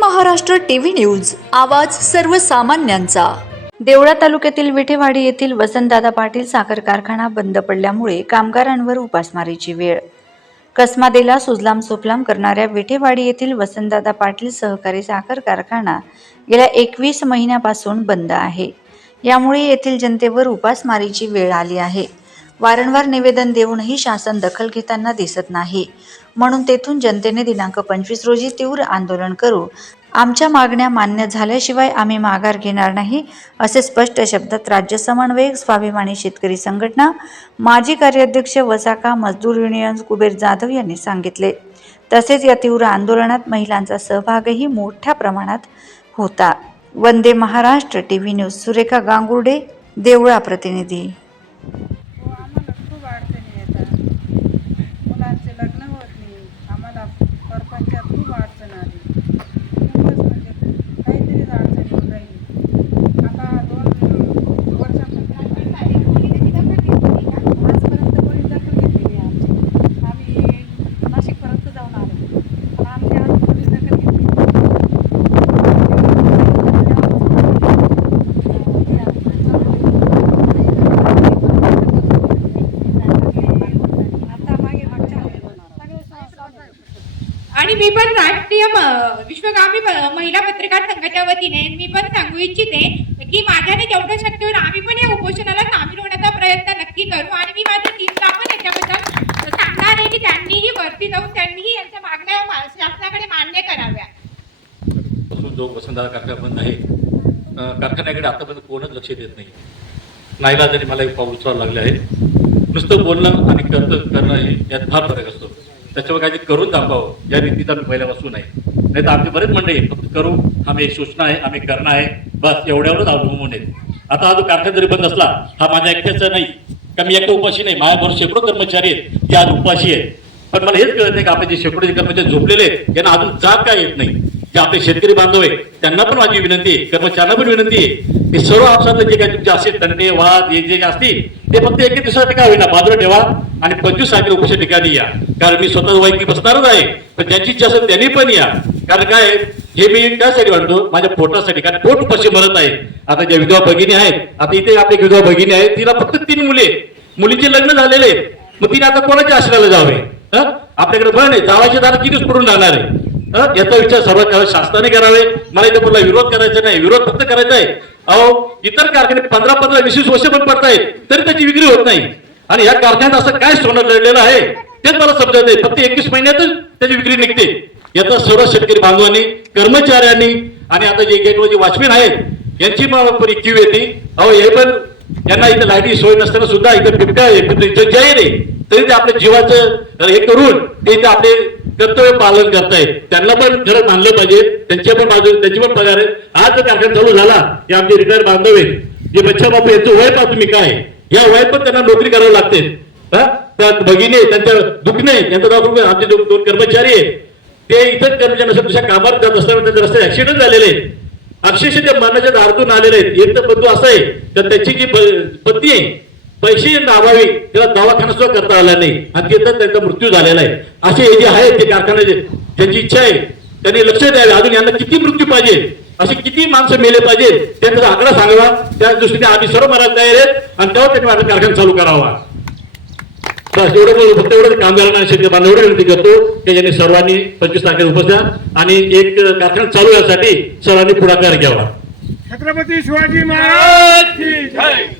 Maharashtra TV news आवाज सर्वसामान्यांचा. देवळा तालुक्यातील विठेवाडी येथील वसंतदादा पाटील साखर कारखाना बंद पडल्यामुळे कामगारांवर उपासमारीची वेळ. कसमादेला सुजलाम सुफलाम करणाऱ्या विठेवाडी येथील वसंतदादा पाटील सहकारी साखर कारखाना गेल्या एकवीस महिन्यापासून बंद आहे. यामुळे येथील जनतेवर उपासमारीची वेळ आली आहे. वारंवार निवेदन देऊनही शासन दखल घेताना दिसत नाही. म्हणून तेथून जनतेने दिनांक पंचवीस रोजी तीव्र आंदोलन करू. आमच्या मागण्या मान्य झाल्याशिवाय आम्ही माघार घेणार नाही असे स्पष्ट शब्दात राज्य समन्वयक स्वाभिमानी शेतकरी संघटना माजी कार्याध्यक्ष वसाका मजदूर युनियन कुबेर जाधव यांनी सांगितले. तसेच या तीव्र आंदोलनात महिलांचा सहभागही मोठ्या प्रमाणात होता. Vande Maharashtra T V news Surekha Gangurde Deola प्रतिनिधी हो आम्हाला खूप अडचणी येतात मुलांचे लग्न होत नाही आम्हाला परपंचात खूप अडचण आली खूपच म्हणजे काहीतरीच अडचण येऊन राहिली आता दोन वर्षापासून आजपर्यंत कोणी दखल घेतली नाही आमची आम्ही नाशिकपर्यंत जाऊन आलो पण आमची अजून कोणी दखल घेतली आता मागे मागच्या आणि मी पण राष्ट्रीय विश्वकामी विश्वगामी महिला पत्रकार संघाच्या वतीने मी पण सांगू इच्छिते की माझ्याने जेवढं शक्य होईल आम्ही पण या उपोषणाला सामील होण्याचा प्रयत्न नक्की करू. आणि मी माझ्या टीमला पण याच्याबद्दल सांगणार आहे की त्यांनीही वरती जाऊन त्यांनीही यांच्या मागण्या शासनाकडे मान्य कराव्या. जो वसंतदादा कारखाना बंद आहे कारखान्याकडे आतापर्यंत कोणच लक्ष देत नाही. नाईलाजाने मला एक पाऊस उचलावं लागले आहे नुसतं बोलणं आणि कर्त करणं हे यात फार फरक असतो. त्याच्यावर काहीतरी करून दाखवावं. या रीतीचा मी पहिल्यापासून आहे. नाही तर आमचे बरेच मंडळी फक्त करू आम्ही सूचना आहे आम्ही करणं आहे. बस एवढ्यावरच अवलंबून आहेत आता हा जो कारखाना जरी बंद असला हा माझ्या एकट्याचा नाही. का मी एकटा उपाशी नाही. माझ्याबरोबर शेकडो कर्मचारी आहेत. जे आज उपाशी आहेत. पण मला हेच कळत नाही की आपले जे शेकडो जे कर्मचारी झोपलेले आहेत यांना अजून जाग काय येत नाही? जे आपले शेतकरी बांधव आहेत त्यांना पण माझी विनंती आहे. कर्मचाऱ्यांना पण विनंती आहे. की सर्व आपसातले जे काही तुमचे असे तंटे वाद हे जे काही असतील ते फक्त एक दिवसासाठी काय होईना. बाजूला ठेवा. आणि पंचवीस तारखेला उपस्थित ठिकाणी या. कारण मी स्वतः वैयक्तिक बसणारच आहे. पण ज्यांची इच्छा असेल त्यांनी पण या. कारण काय हे मी त्यासाठी म्हणतो माझ्या पोटासाठी. कारण पोट उपाशी भरत आहे आता ज्या विधवा भगिनी आहेत आता इथे आपली विधवा भगिनी आहे तिला फक्त तीन मुले मुलीचे लग्न झालेले मग तिने आता कोणाच्या आश्रयाला जावे? आपल्याकडे बळ नाही जावाचे दार कितीच पडून राहणार आहे? याचा विचार सर्वात शासनाने करावे. मला इथे कुठला विरोध करायचा नाही. विरोध फक्त करायचा आहे. अहो इतर कारखाने पंधरा पंधरा वीस वीस वर्ष पण पडतायत तरी त्याची विक्री होत नाही. आणि या कारखान्यात असं काय सोनं लढलेलं आहे तेच मला समजत नाही. फक्त एकवीस महिन्यातच त्याची विक्री निघते. याचा सर्व शेतकरी बांधवांनी कर्मचाऱ्यांनी आणि आता जे गेटवर जे वॉचमॅन आहेत यांची पण क्यू येते. अहो हे पण यांना इथं लाईटी सोय नसताना सुद्धा इथं बिबट्या आहे जाहीर आहे. तरी ते आपल्या जीवाचं हे करून ते इथं आपले कर्तव्य पालन करतायत त्यांना पण खरं मानलं पाहिजे. त्यांच्या पण बाजू त्यांची पण पगार आहे आज कार्यक्रम चालू झाला की आमचे रिटायर बांधव आहेत. जे बच्चा बापू यांचं वय पहा तुम्ही काय या वयात पण त्यांना नोकरी करावी लागते. हा? त्या भगिनी त्यांच्या दुखणे यांचा दाखवून आमचे दोन दोन कर्मचारी आहेत. ते इतर कर्मचारी नसतात दुसऱ्या कामावर जात असताना त्यांच्या रस्त्यात ऍक्सिडेंट झालेले आहेत. अक्षरशः त्या मनाच्या दारातून आलेले आहेत. एक तर बंधू असं आहे तर त्याची जी प- पत्नी आहे पैसे नावावी त्याला दवाखाना सुद्धा करता आला नाही. आणि तिथं त्यांचा मृत्यू झालेला आहे. असे हे जे आहेत ते कारखाने जे- ज्यांची इच्छा आहे त्यांनी लक्ष द्यावे. अजून यांना किती मृत्यू पाहिजे? असे किती माणसं मेले पाहिजे? त्यांचा आकडा सांगावा. त्या दृष्टीने आम्ही सर्व मरायला तयार आहेत आणि तेव्हा त्यांनी माझा कारखाना चालू करावा. बस एवढं बोलू. फक्त एवढं कामगारांना शेतकरी बांधव एवढं विनंती करतो की ज्यांनी सर्वांनी पंचवीस तारखेला उपस्थित आणि एक कारखाना चालू यासाठी सर्वांनी पुढाकार घ्यावा. छत्रपती शिवाजी महाराज की जय.